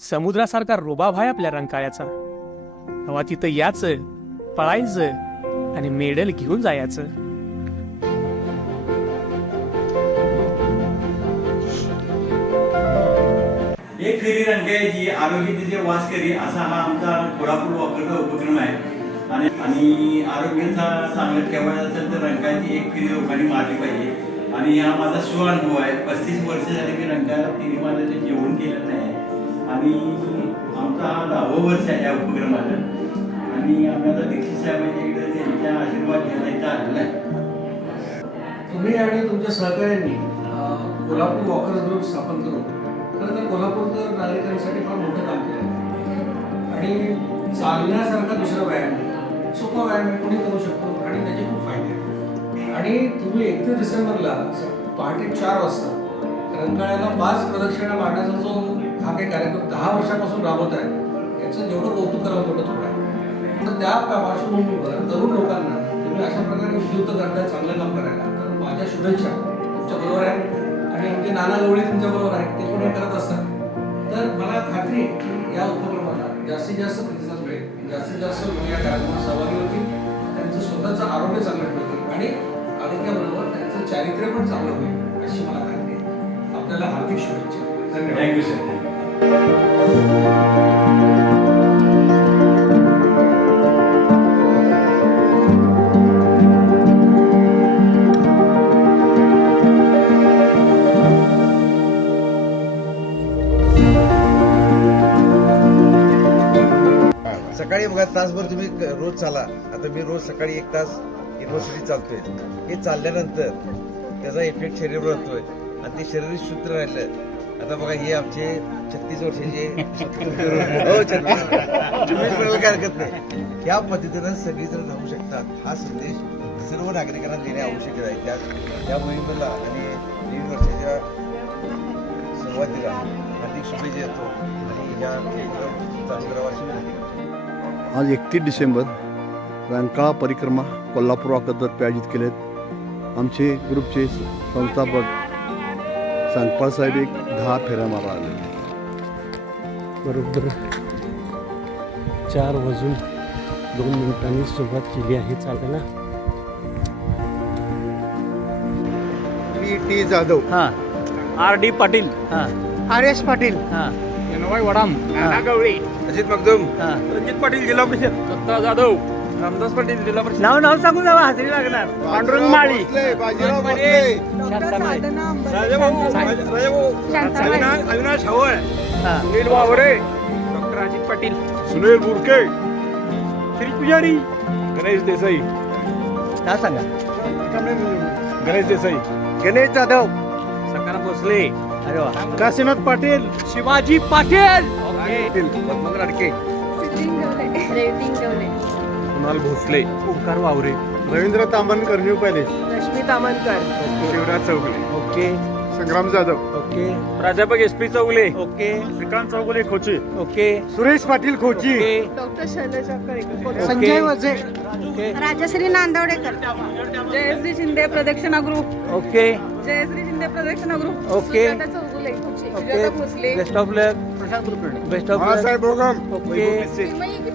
समुद्रासारखा रोबाब आहे आपल्या रंकाळ्याचा. तेव्हा तिथं याचं, पळायचं आणि मेडल घेऊन जायचं. एक फेरी रंकाळ्याची आरोग्य तिचे वास करी असा हा आमचा कोल्हापूर वॉकरचा उपक्रम आहे. आणि आरोग्याचा चांगलं ठेवायचं असेल तर रंकाळ्याची एक फेरी लोकांनी मारली पाहिजे. आणि हा माझा अनुभव आहे. 35 वर्ष झाले की रंकाळ्याला फेरी मारल्याचं जेवण केलं नाही. आणि आमचा हा 10वं वर्ष आहे या उपक्रमाला. आणि आम्हाला दीक्षित साहेबांच्या इकडे त्यांच्या आशीर्वाद घ्यायला इथं आलेला आहे. तुम्ही आणि तुमच्या सहकार्यांनी कोल्हापूर वॉकर्स ग्रुप स्थापन करून खरं तर कोल्हापूरकर नागरिकांसाठी फार मोठं काम केलं आहे. आणि चालण्यासारखा दुसरा व्यायाम नाही. सोपा व्यायाम आहे, कोणी करू शकतो आणि त्याचे खूप फायदे आहेत. आणि तुम्ही 31 डिसेंबरला पहाटे 4 वाजता रंकाळ्याला 5 प्रदक्षिणा मारण्याचा जो हा काही कार्यक्रम 10 वर्षापासून राबवत आहे, याचं जेवढं कौतुक करावं तेवढं थोडं आहे. तर त्या पार्श्वभूमीवर तरुण लोकांना तुम्ही अशा प्रकारे उद्युक्त करताय चांगलं काम करायला, तर माझ्या शुभेच्छा तुमच्याबरोबर आहेत. आणि आमचे नाना गवळी तुमच्याबरोबर आहेत, ते पण हे करत असतात. तर मला खात्री आहे की या उपक्रमाला जास्तीत जास्त प्रतिसाद मिळेल, जास्तीत जास्त लोक या कार्यक्रमात सहभागी होतील, त्यांचं स्वतःचं आरोग्य चांगलं ठेवतील आणि आरोग्याबरोबर त्यांचं चारित्र्य पण चांगलं होईल अशी मला खात्री आहे. आपल्याला हार्दिक शुभेच्छा. धन्यवाद. Thank you sir. सकाळी बघा तासभर तुम्ही रोज चाला. आता मी रोज सकाळी 1 तास युनिव्हर्सिटी चालतोय. हे चालल्यानंतर त्याचा इफेक्ट शरीरावर होतोय आणि ते शरीर शुद्ध राहिलं. आता बघा हे आमचे 36 वर्षाचे हो 24 म्हणायला काय हरकत नाही. ह्या पद्धतीनं सगळीजण राहू शकतात हा संदेश सर्व नागरिकांना देणे आवश्यक आहे. त्या मोहिमेला आणि 3 वर्षाच्या सुरुवातीला हार्दिक शुभेच्छा देतो आणि या चालू करावा अशी विनंती करतो. आज 31 डिसेंबर रंकाळा परिक्रमा कोल्हापूर वॉकर्सतर्फे आयोजित केलेत. आमचे ग्रुपचे संस्थापक सांगपाळ साहेब एक 10 फेऱ्या मारा आले. बरोबर 4:02 सुरुवात केली आहे चालायला. T Jadhav, RD Patil, RS. Patil, NY वडाम, नाना गवळी, अजित मगदूम, रणजित पाटील जिल्हा परिषद, दत्ता जाधव, रामदास पाटील जिल्हा परिषद. नाव सांगून जावा, हजेरी लागणार. पांडुरंग माळी, बाजीराव भोसले, अविनाश हवळ, सुनील वावरे, डॉक्टर अजित पाटील, सुनील बुरके, श्री पुजारी, गणेश देसाई. काय सांगा? गणेश देसाई, गणेश जाधव, सकाराम भोसले, अरे वा, Kashinath Patil, Shivaji Patil, Padmak Radke, Kunal Bhosale, Omkar Waware, Ravindra Tambankar, new palace, Rashmi Tamankar, Shivraj Chougule, okay Sangram Jadhav, okay प्राध्यापक SP Chougule, okay Shrikant Chougule Khoche, okay Suresh Patil Khochi, okay doctor Shaileja Karekar, Sanjay Vaje, okay Rajshri Nandwadekar, Jayshri Shinde Pradakshina group, okay Jayshri Shinde Pradakshina group, okay. Sujata Chougule, okay Sujata Bhosale, best of luck, best of Balasaheb Bhogam, okay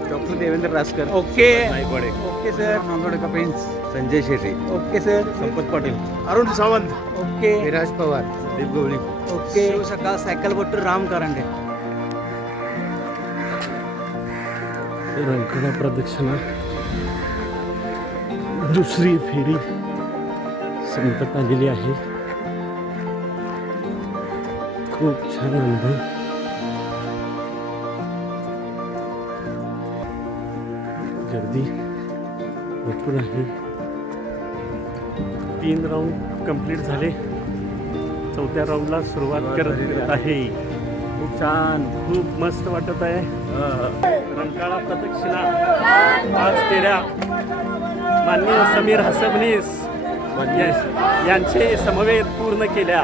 doctor Devendra Raskar, okay Naikwade, okay sir, Nandodekar prince, Sanjay Shetty, okay sir, Sampat Patil, Arun Sawant, okay Viraj Pawar, Deep Gawali, okay सकाळ cycle Battu Ram Karande. Rankala प्रदक्षिणा दुसरी फेरी संपत आलेली आहे. खूप छान अनुभव. गर्दी भरपूर आहे. 3 राऊंड कंप्लीट झाले. 4थ्या राऊंडला सुरुवात करत आहे. खूप छान, खूप मस्त वाटत आहे. रंकाळा प्रदक्षिणा 5 फेऱ्या माननीय समीर हसबनीस यांचे समवेत पूर्ण केल्या.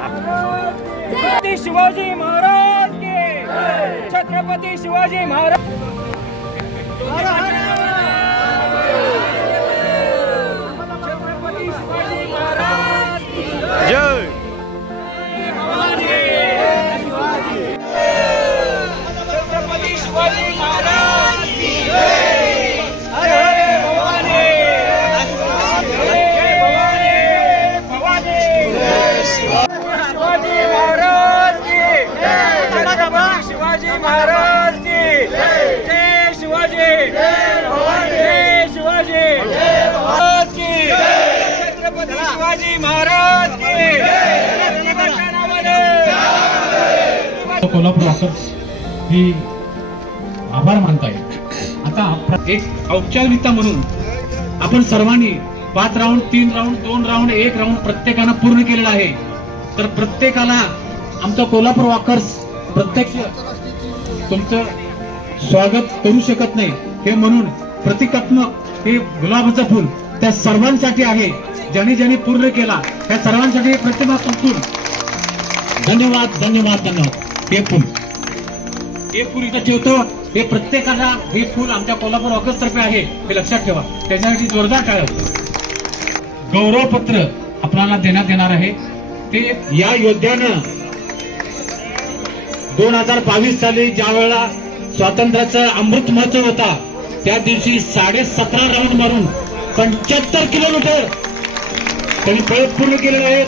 छत्रपती शिवाजी महाराज के, छत्रपती शिवाजी महाराज. जय कोल्हापूर वॉकर्स ही आभार मानताय. आता एक औपचारिकता म्हणून आपण सर्वांनी 5 राऊंड, 3 राऊंड, 2 राऊंड, 1 राऊंड प्रत्येकानं पूर्ण केलेला आहे. तर प्रत्येकाला आमचं कोल्हापूर वॉकर्स प्रत्यक्ष तुमचं स्वागत करू शकत नाही, हे म्हणून प्रतिकात्मक हे गुलाबाचं फुल त्या सर्वांसाठी आहे. ज्यांनी ज्यांनी पूर्ण केला त्या सर्वांसाठी प्रतिमात्मक फुल. धन्यवाद धन्यवाद धन्यवाद. हे फुल इथं ठेवतो. हे प्रत्येकाला हे फुल आमच्या कोल्हापूर वॉकर्स तर्फे आहे हे लक्षात ठेवा. त्याच्यासाठी जोरदार टाळ्या. गौरवपत्र आपल्याला देण्यात येणार आहे. ते या योद्ध्यानं 2022 साली ज्या वेळेला स्वातंत्र्याचा अमृत महोत्सव होता त्या दिवशी 17.5 राऊंड मारून 75 किलोमीटर त्यांनी पळत पूर्ण केलेले आहेत.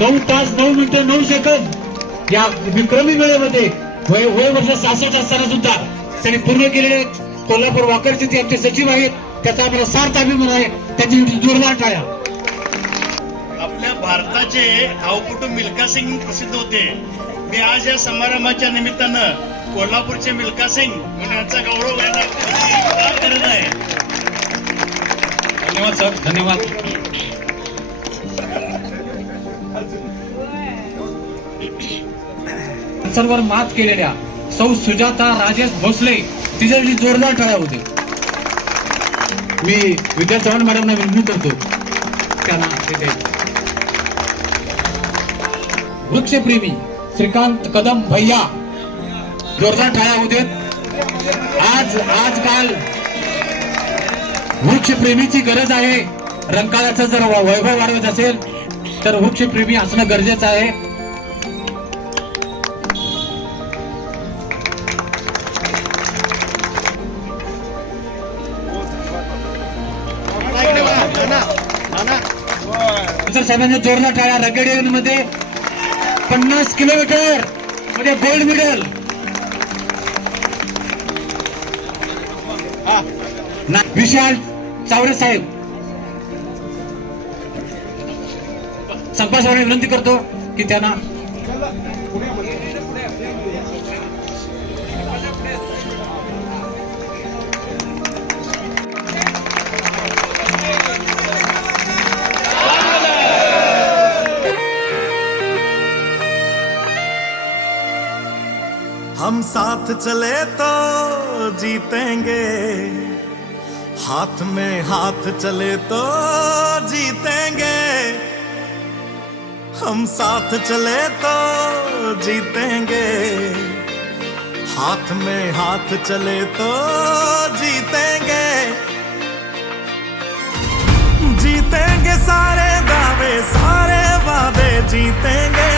9 तास 9 मिनिटं 9 सेकंद या विक्रमी वेळेमध्ये वय वर्ष 66 असताना सुद्धा त्यांनी पूर्ण केलेले. कोल्हापूर वॉकरचे ते आमचे सचिव आहेत, त्याचा आम्हाला सार्थ अभिमान आहे. त्याची जोरदार टाळ्या. आपल्या भारताचे धावपटू मिल्खा सिंग प्रसिद्ध होते. मी आज या समारंभाच्या निमित्तानं कोल्हापूरचे मिल्खा सिंग म्हणून यांचा गौरव करत आहे. धन्यवाद सर. धन्यवाद. कॅन्सरवर मात केलेल्या सौ सुजाता राजेश भोसले तिच्याविषयी जोरदार टाळ्या होते. मी विद्या चव्हाण मॅडमना विनंती करतो त्यांना तिथे. वृक्षप्रेमी श्रीकांत कदम भैया जोरदार टाळ्या होते. आजकाल वृक्षप्रेमीची गरज आहे. रंकाळ्याचं जर वैभव वाढवत असेल तर वृक्षप्रेमी असणं गरजेचं आहे. साहेबांच्या जोरदार टाळ्या. रगेड मध्ये 50 किलोमीटर मध्ये गोल्ड मेडल. विशाल चावरे साहेब संपास विनंती करतो की त्यांना हम साथ चले तो जीतेंगे, हाथ में हाथ चले तो जीतेंगे. हम साथ चले तो जीतेंगे, हाथ में हाथ चले तो जीतेंगे. जीतेंगे सारे दावे सारे वादे जीतेंगे.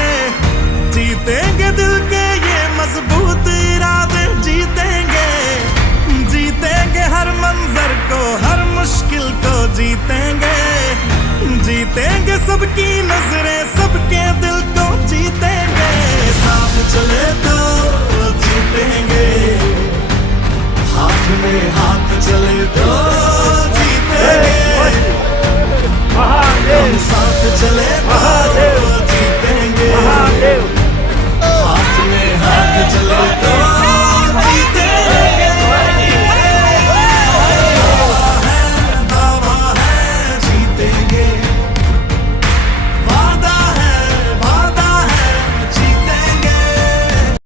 जीतेंगे दिल के ये मजबूत इरादे जीतेंगे. जीतेंगे हर मंजर को हर मुश्किल को जीतेंगे. जीतेंगे सबकी नजरें सबके दिल को जीतेंगे. साथ चले तो जीतेंगे.